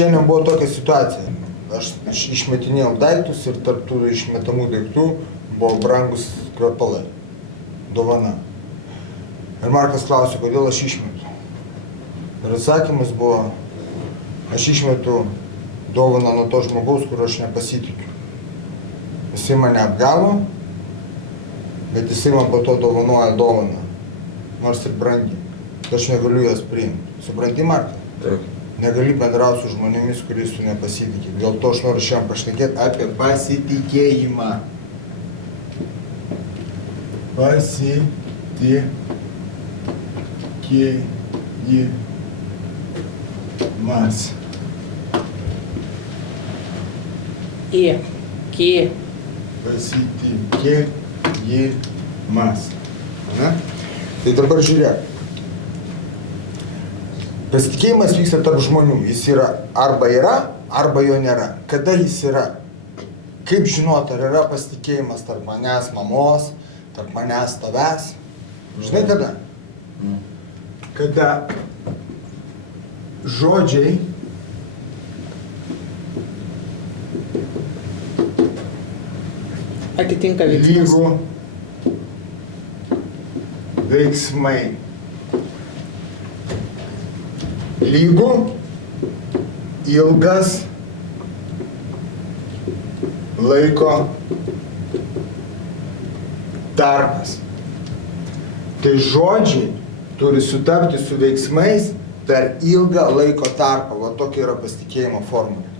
Šiandien buvo tokia situacija. Aš išmetinėjau daiktus ir tarp tų išmetamų daiktų buvo brangus kvepalai. Dovana. Ir Markas klausė, kodėl aš išmetu. Ir atsakymas buvo, aš išmetu dovaną nuo to žmogaus, kur aš nepasitikiu. Jisai mane apgavo, bet jisai man po to dovanoja dovaną. Nors ir brangiai. Aš negaliu jos priimti. Supranti, Markai? Taip. Negali bendrauti su žmonėmis, kuriais tu nepasitikė. Dėl to aš noriu šiandien pašnekėti apie pasitikėjimą. Pasitikėjimas. Pasitikėjimas. Ne? Tai dabar žiūrėk. Pasitikėjimas vyksta tarp žmonių. Jis arba jo nėra. Kada jis yra? Kaip žinoti, ar yra pasitikėjimas tarp manęs mamos, tarp manęs tavęs? Žinai kada? Kada žodžiai atitinka veiksmus. Lygų veiksmai. Lygų ilgas laiko tarpas. Tai žodžiai turi sutapti su veiksmais per ilgą laiko tarpą. Va tokia yra pasitikėjimo formulė.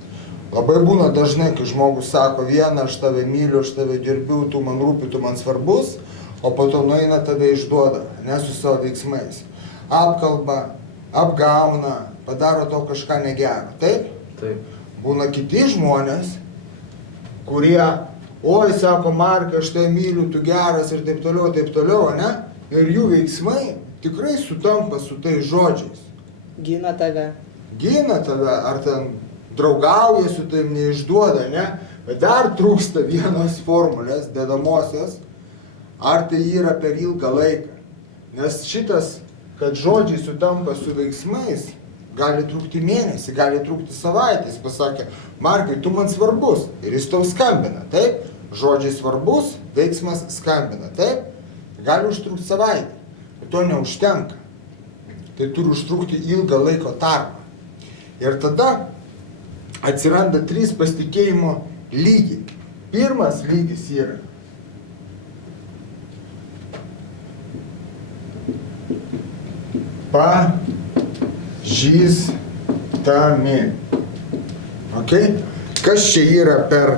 Labai būna dažnai, kai žmogus sako vieną, aš tave myliu, aš tave gerbiu, tu man rūpi, tu man svarbus, o po to nueina tave išduoda, ne su savo veiksmais. Apkalba, apgauna, padaro to kažką negero. Taip? Taip. Būna kiti žmonės, kurie, oi, sako, Markai, aš tave myliu, tu geras ir taip toliau, ne? Ir jų veiksmai tikrai sutampa su tais žodžiais. Gina tave. Gina tave, ar ten draugauja su tavim, neišduoda, ne? Bet dar trūksta vienos formulės, dedamosios, ar tai yra per ilgą laiką. Nes šitas, kad žodžiai sutampa su veiksmais, gali trukti mėnesį, gali trukti savaitę. Jis pasakė, Markai, tu man svarbus. Ir jis tau skambina, taip? Žodžiai svarbus, veiksmas skambina, taip? Gali užtrukti savaitę. Bet to neužtenka. Tai turi užtrukti ilgą laiko tarpą. Ir tada atsiranda 3 pasitikėjimo lygiai. Pirmas lygis yra pažįstami. Okay? Kas čia yra per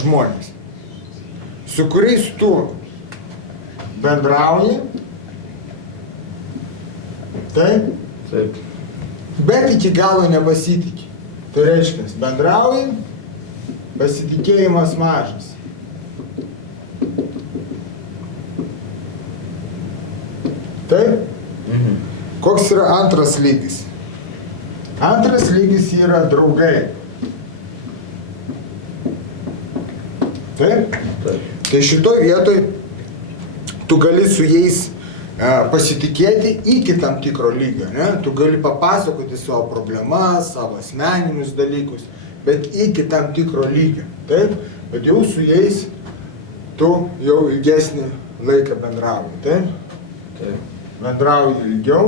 žmonės? Su kuriais tu bendrauji, taip? Taip. Bet iki galo nepasitikė. Tai reiškia, bendrauji, pasitikėjimas mažas. Taip? Koks yra antras lygis? Antras lygis yra draugai. Taip? Taip. Tai šitoj vietoj tu gali su jais pasitikėti iki tam tikro lygio, ne? Tu gali papasakoti savo problemas, savo asmeninius dalykus, bet iki tam tikro lygio, taip? Bet jau su jais tu jau ilgesnį laiką bendrauji, taip? Taip. Bendrauji ilgiau,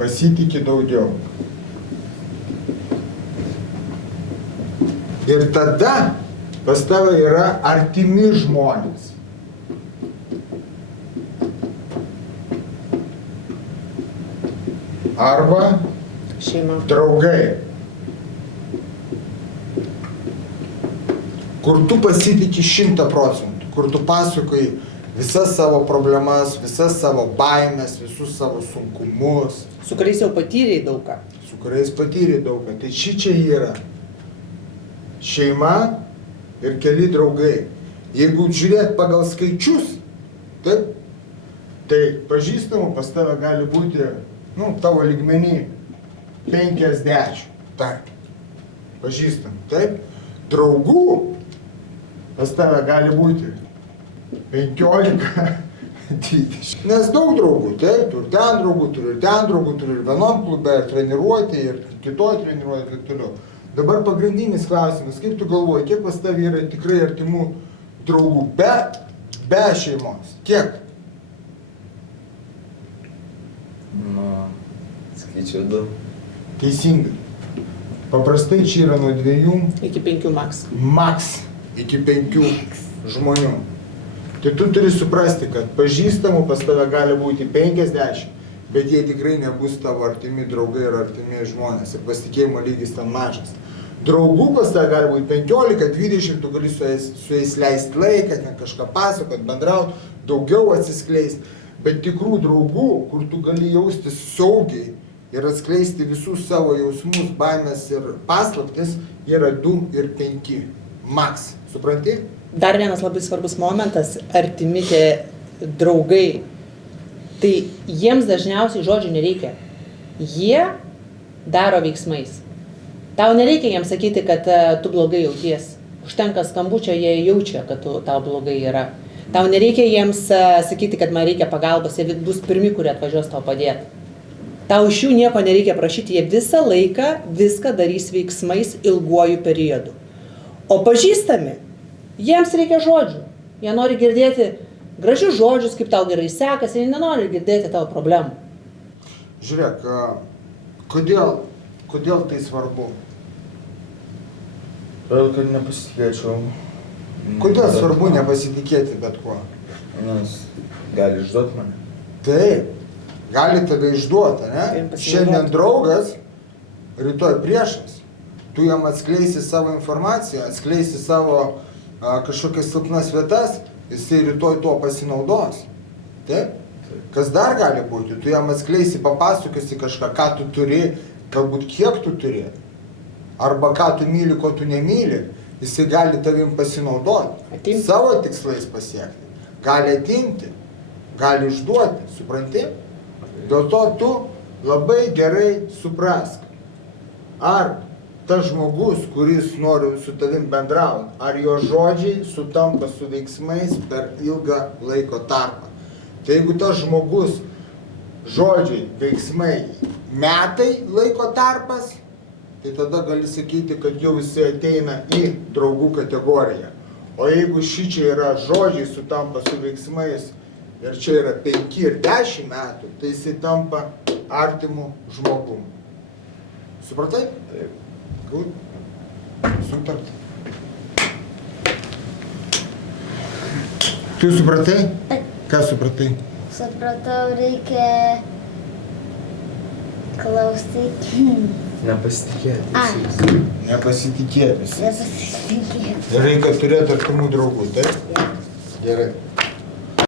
pasitiki daugiau. Ir tada pas tave yra artimi žmonės. Arba Šeima. draugai. Kur tu pasitiki 100%, kur tu pasakoji visas savo problemas, visas savo baimės, visus savo sunkumus. Su kuriais jau patyrei daugą. Su kuriais patyrė daugą. Tai čia yra šeima ir keli draugai. Jeigu žiūrėt pagal skaičius, taip, tai pažįstamų pas tave gali būti, tavo lygmenį 50. Taip, pažįstamų, taip. Draugų pas tave gali būti 15, 20. Nes daug draugų, taip, turi ten draugų, turi ir ten draugų, turi ir vienom klube, ir treniruoti, ir kitoj treniruoti, ir taip toliau. Dabar pagrindinis klausimas, kaip tu galvoji, kiek pas tavį yra tikrai artimų draugų be šeimos? Kiek? Nu, skaičiau 2. Teisingai. Paprastai čia yra nuo 2 Iki 5 maks. maks iki 5 žmonių. Tai tu turi suprasti, kad pažįstamų pas tave gali būti 50, bet jie tikrai nebus tavo artimi draugai ir artimi žmonės ir pasitikėjimo lygis ten mažas. Draugų pas tave gali būti 15, 20, tu gali su jais leisti laiką, ten kažką pasakot, bendrauti, daugiau atsiskleisti, bet tikrų draugų, kur tu gali jaustis saugiai ir atskleisti visus savo jausmus, baimės ir paslaptis, yra 2 ir 5 maks. Supranti? Dar vienas labai svarbus momentas, artimi tie draugai, tai jiems dažniausiai žodžių nereikia. Jie daro veiksmais. Tau nereikia jiems sakyti, kad tu blogai jauties. Užtenka skambučio, jie jaučia, kad tau blogai yra. Tau nereikia jiems sakyti, kad man reikia pagalbos, jie bus pirmi, kurie atvažiuos tau padėti. Tau iš jų nieko nereikia prašyti, jie visą laiką viską darys veiksmais ilguoju periodu. O pažįstami, jiems reikia žodžių. Jie nori girdėti gražius žodžius, kaip tau gerai sekasi, jie nenori girdėti tavo problemų. Žiūrėk, kodėl tai svarbu? Todėl, kad nepasitikėčiau. Kodėl svarbu nepasitikėti bet kuo? Nes gali išduoti mane. Taip, gali tave išduoti, ne? Šiandien draugas, rytoj priešas. Tu jam atskleisi savo informaciją, atskleisi savo kažkokias silpnas vietas, jisai rytoj tuo pasinaudos. Taip? Kas dar gali būti? Tu jam atskleisi, papasakosi kažką, ką tu turi, galbūt kiek tu turi, arba ką tu myli, ko tu nemyli, jisai gali tavim pasinaudoti, savo tikslais pasiekti, gali atimti, gali išduoti, supranti? Dėl to tu labai gerai suprask, ar tas žmogus, kuris nori su tavim bendrauti, ar jo žodžiai sutampa su veiksmais per ilgą laiko tarpą. Tai jeigu tas žmogus žodžiai, veiksmai, metai laiko tarpas, tai tada gali sakyti, kad jau jisai ateina į draugų kategoriją. O jeigu šičia yra žodžiai sutampa su veiksmais ir čia yra 5 ir 10 metų, tai jisai tampa artimu žmogum. Supratai? Taip. Good. Sutart. Tu supratai? Ką supratai? Supratau, reikia klausyti. Nepasitikėti. Nepasitikėti. Nepasitikėti. Ir reikia turėti artimų draugų, taip? Ja. Gerai.